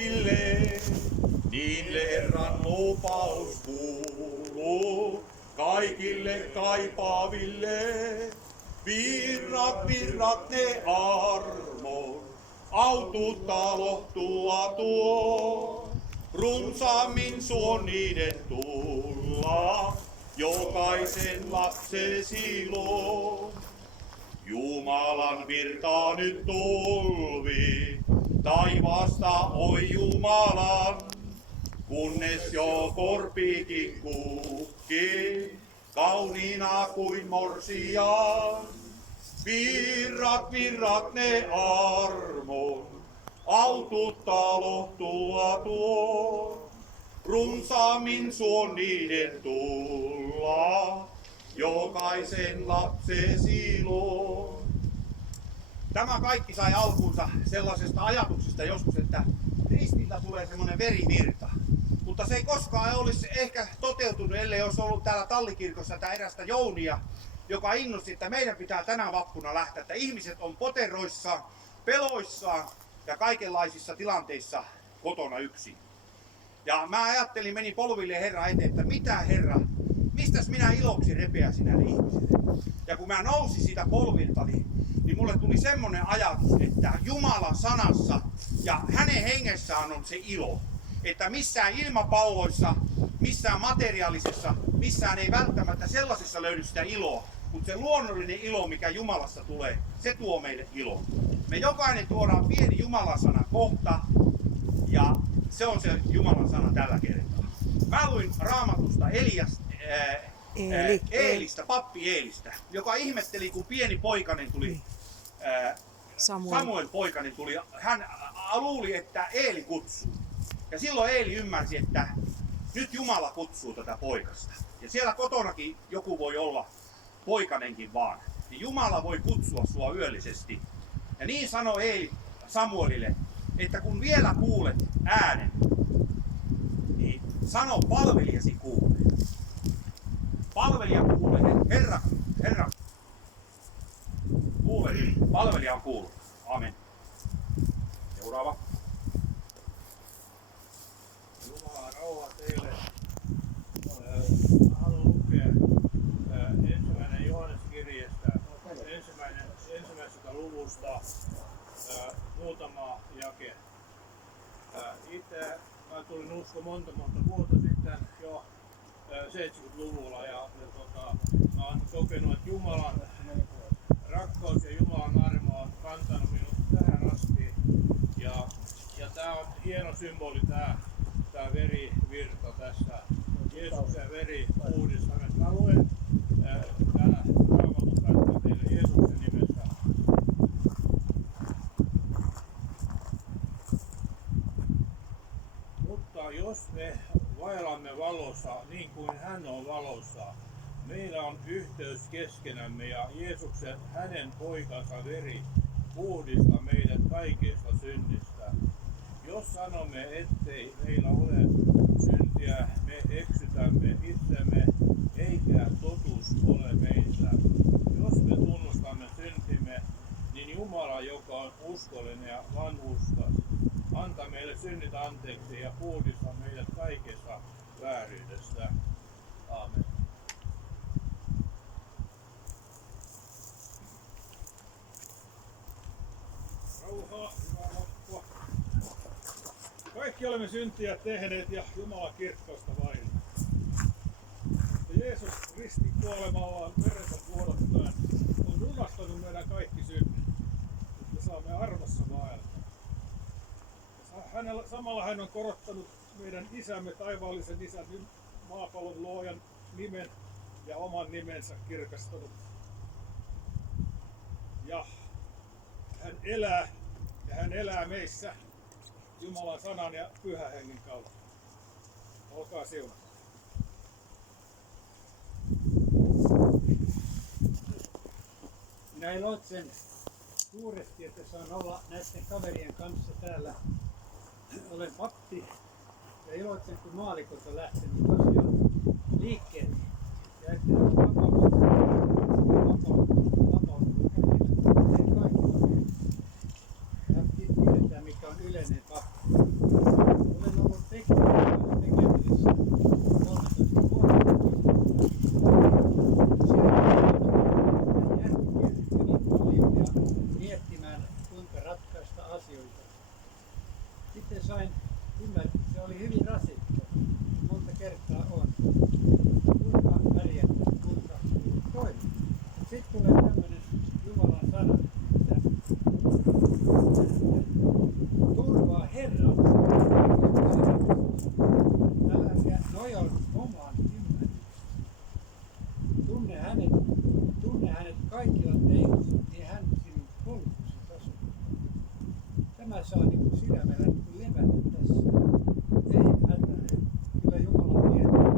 paaville, niille Herran lupaus kuuluu. Kaikille kaipaaville, virrat ne armon, aututtaa lohtua tuo. Runsaammin suo niiden tulla, jokaisen lapsesi luo. Jumalan virta nyt tulvi, taivaasta oi Jumalan, kunnes jo korpikin kukki, kauniina kuin morsian. Virrat ne armon, aututtaa lohtua tuo. Runsaammin suo niiden tulla, jokaisen lapsesi luo. Tämä kaikki sai alkunsa sellaisesta ajatuksesta joskus, että ristiltä tulee semmoinen verivirta. Mutta se ei koskaan olisi ehkä toteutunut, ellei olisi ollut täällä Tallikirkossa tämä erästä Jounia, joka innosti, että meidän pitää tänä vappuna lähteä, että ihmiset on poteroissaan, peloissaan ja kaikenlaisissa tilanteissa kotona yksin. Ja mä ajattelin, menin polville Herran eteen, että mitä Herra, mistäs minä iloksi repeäsin näille ihmisille. Ja kun mä nousin siitä polviltani, niin mulle tuli semmoinen ajatus, että Jumalan sanassa ja hänen hengessään on se ilo. Että missään ilmapalloissa, missään materiaalisessa, missään ei välttämättä sellaisessa löydy sitä iloa. Mutta se luonnollinen ilo, mikä Jumalassa tulee, se tuo meille ilo. Me jokainen tuodaan pieni Jumalan sana kohta ja se on se Jumalan sana tällä kertaa. Mä luin Raamatusta Eelistä, pappi Eelistä, joka ihmetteli, kun pieni poikainen tuli, Samuel poikainen tuli, hän luuli, että Eeli kutsuu. Ja silloin Eeli ymmärsi, että nyt Jumala kutsuu tätä poikasta. Ja siellä kotonakin joku voi olla poikanenkin vaan. Niin Jumala voi kutsua sua yöllisesti. Ja niin sanoi Eeli Samuelille, että kun vielä kuulet äänen, niin sano palvelijasi kuulee. Palvelija kuulee, Herra, kuulee, palvelija on kuullut. Amen. Seuraava. Jumala rauha teille. Haluan lukea ensimmäinen Johannes kirjeestä, ensimmäisestä luvusta muutama jake. Itse mä tulin usko monta vuotta sitten jo 70-luvulla ja mä oon kokenut, että Jumalan rakkaus ja Jumalan armo on kantanut minut tähän asti. Ja tää on hieno symboli tää verivirta tässä. Jeesuksen veri uudistaa. Mä luen täällä Raamatun pätkän teille Jeesuksen nimessä. Mutta jos me vaellamme valossa niin kuin hän on valossa, meillä on yhteys keskenämme ja Jeesuksen, hänen poikansa veri, puhdistaa meidät kaikesta synnistä. Jos sanomme, ettei meillä ole syntiä, me eksytämme itsemme, eikä totuus ole meissä. Jos me tunnustamme syntimme, niin Jumala, joka on uskollinen ja vanhurskas, antaa meille synnit anteeksi ja puhdistaa meidät kaikesta vääryydestä. Aamen. Rauhaa, hyvää loppua. Kaikki olemme syntiä tehneet ja Jumalan kirkkausta vaille. Jeesus ristin kuolemallaan verensä vuodattaen on lunastanut meidän kaikki synnit, että saamme armossa vaeltaa. Samalla hän on korottanut meidän isämme, taivaallisen isän, maapallon luojan nimen ja oman nimensä kirkastanut. Ja hän elää meissä Jumalan sanan ja pyhän hengen kautta. Olkaa siunattu. Minä iloitsen suuresti, että saan olla näiden kaverien kanssa täällä. Olen pappi ja iloitsen, kun maallikot on lähtenyt tosiaan liikkeelle. Ja että on vapaus kaikilla. Ja tiedetään, mikä on yleinen pappi. sitten sain ymmärtää, se oli hyvin rasittava. Monta kertaa on. Kuinka pärjätä, kuinka toimia. Sitten tulee tämmöinen Jumalan sana, että turvaa Herran. Äläkä nojaudu omaan ymmärrykseen. Tunne hänet kaikilla teoissa, niin hän sinun polkusi asuu. Tämä saa niin sydämellä niin levätä tässä. Ei hätää. Kyllä Jumala tietää.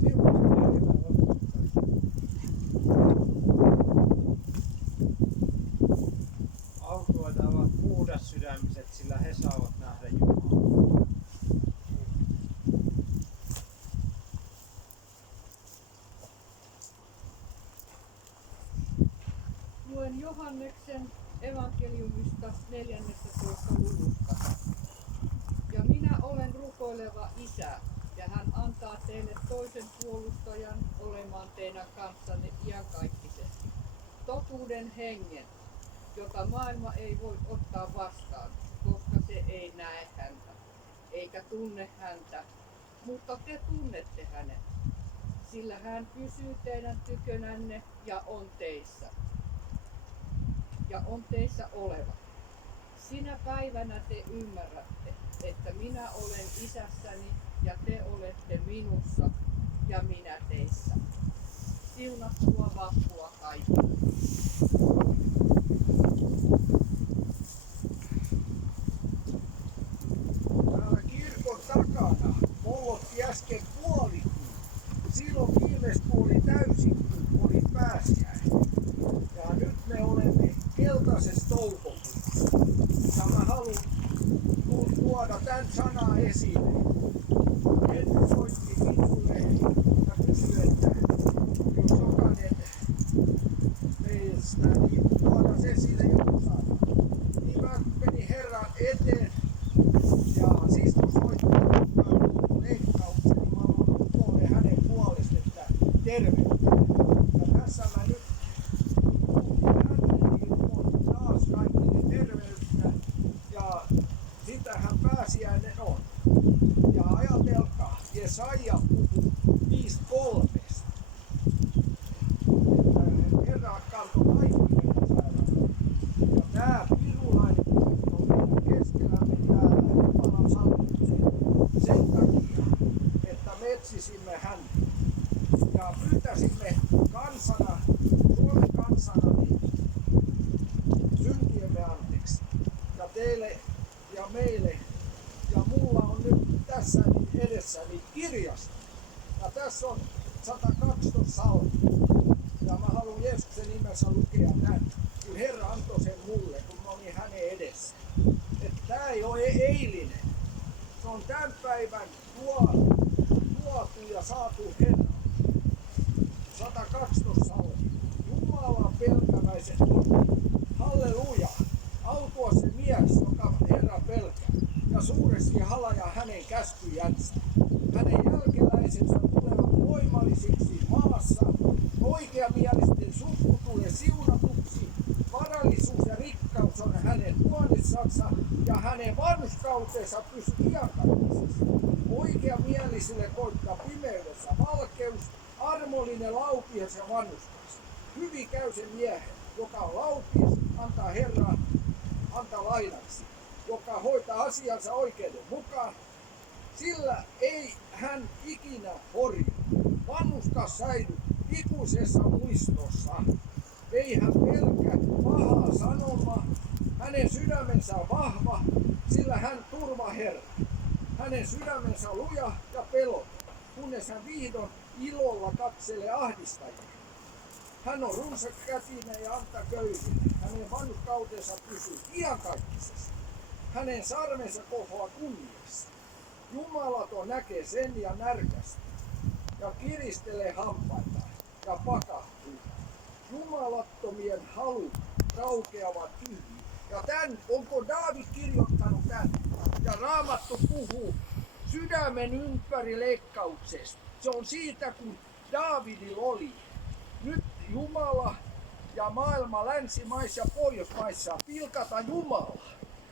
Siunasta ja hyvää lopusta. Autuaita ovat puhdassydämiset, sillä he saavat nähdä Jumalaa. Luen Johanneksen evankeliumista 14. luvusta. Ja minä olen rukoileva Isä, ja hän antaa teille toisen puolustajan olemaan teidän kanssanne iankaikkisesti. Totuuden hengen, jota maailma ei voi ottaa vastaan, koska se ei näe häntä, eikä tunne häntä, mutta te tunnette hänet, sillä hän pysyy teidän tykönänne ja on teissä. Ja on teissä oleva. Sinä päivänä te ymmärrätte, että minä olen Isässäni ja te olette minussa ja minä teissä. Siunattua vappua kaikille. Täällä kirkon takana pollotti äsken puolikuu. Silloin viimeistään oli täysikuu, oli pääsiäinen. Ja nyt me olemme keltaisessa toukokuussa. Ja mä haluan tuoda tämän sanan esille. Henry soitti minulle ja kysyi, että jos jokainen meistä niin tuoda esille joku sana. Niin mä menin Herran eteen ja siis kun soitti leikkauksen, niin mä haluan rukoilee hänen puolesta, että terveyttä. Ja tässä mä nyt taas kaikille terveyttä ja sitähän pääsiäinen on. Ja ajatelkaa, Jesaja puhuu 5.3. Herra kantoi kaikki meidän sairaalat. Ja tää pirulainen on meidän keskellämme täällä Jumalan sallituksen sen takia, että me etsisimme häntä. Ja pyytäisimme kansana, Suomen kansana, niin syntiemme anteeksi. Ja teille ja meille ja mulla on nyt tässä edessäni kirjasta. Ja tässä on 112 salmi. Ja mä haluan Jeesuksen nimessä lukea tän. Kun Herra antoi sen mulle, kun mä olin hänen edessä. Että tää ei ole eilinen. Se on tämän päivän tuotu ja saatu Herra. 112 salmi. Jumalan pelkäväiset on. Halleluja! Autua se mies, joka Herra pelkää, ja suuresti halaja hänen käskyjänsä. Hänen jälkeläisensä tulevat voimallisiksi maassa, oikeamielisten suku tulee siunatuksi, varallisuus ja rikkaus on hänen huonessansa, ja hänen vanhuskautensa pysyy iankaikkisesti. Oikeamielisille koittaa pimeydessä valkeus, armollinen laupias ja vanhuskas. Hyvin käy sen miehen, joka on laupias, antaa Herran, antaa lainaksi, joka hoitaa asiansa oikeuden mukaan. Sillä ei hän ikinä horju. Vanhuskas säilyy ikuisessa muistossa. Ei hän pelkää pahaa sanomaa. Hänen sydämensä on vahva, sillä hän turvaa Herran. Hänen sydämensä on luja ja peloton, kunnes hän vihdoin ilolla katselee ahdistajia. Hän on runsakätinen ja antaa köyhille. Hänen vanhuskautensa pysyy iankaikkisesti. Hänen sarmensa kohoaa kunniassa. Jumalaton näkee sen ja närkästä ja kiristelee hampaita ja pakahtuu. Jumalattomien halut raukeavat tyhjiin. Ja tän, onko Daavid kirjoittanut tän? Ja Raamattu puhuu sydämen ympärileikkauksesta. Se on siitä, kun Daavidilla oli. Nyt Jumala ja maailma länsimaissa ja pohjoismaissa pilkata Jumalaa.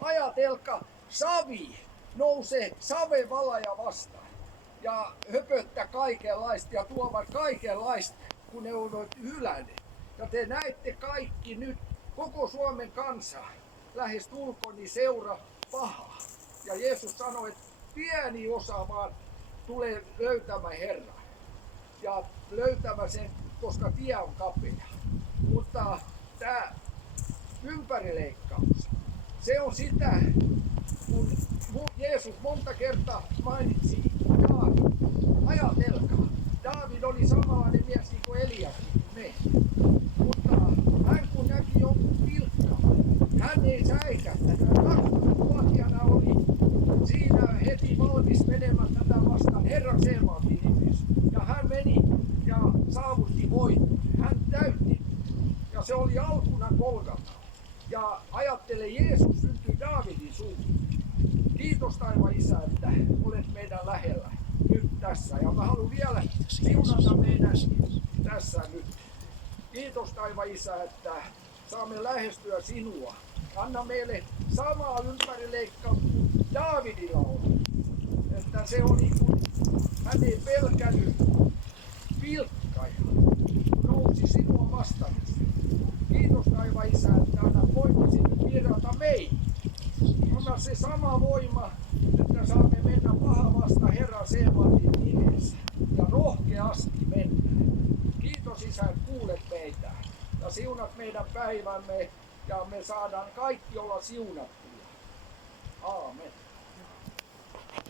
Ajatelkaa. ajatelkaa, savi nousee savevalaja vastaan ja höpöttää kaikenlaista ja tuovat kaikenlaista, kun ne ovat hylänneet. Ja te näette kaikki nyt, koko Suomen kansa, lähes tulkoni seura pahaa. Ja Jeesus sanoi, että pieni osa vaan tulee löytämään Herran. Ja löytämään sen, koska tie on kapea. Mutta tämä ympärileikkaus, se on sitä, kun Jeesus monta kertaa mainitsi Daavid. Ajatelkaa, Daavid oli samanlainen mies niin kuin Eliaskin me. Mutta hän kun näki jonkun pilkkaa, hän ei säikähtänyt. 12-vuotiaana oli siinä heti valmis menemään tätä vastaan Herran Seebaatin nimessä. Ja hän meni ja saavutti voiton. Hän täytti. Ja se oli alkuna Golgata. Ja ajattele, Jeesus syntyi Daavidin suuhun. Kiitos taivaan Isä, että olet meidän lähellä nyt tässä. Ja mä haluan vielä siunata meidän tässä nyt. Kiitos taivaan Isä, että saamme lähestyä sinua. Anna meille samaa ympärileikkaus kuin Daavidilla oli. Että se oli, kun hän ei pelkännyt pilkkaja, nousi sinua vastaan. Kiitos taivaan Isä, että anna voimasi nyt virrata meihin. Anna se sama voima, että saamme mennä paha vasta Herran Seebaatin nimessä. Ja rohkeasti mennään. Kiitos Isä, että kuulet meitä. Ja siunat meidän päivämme ja me saadaan kaikki olla siunattu.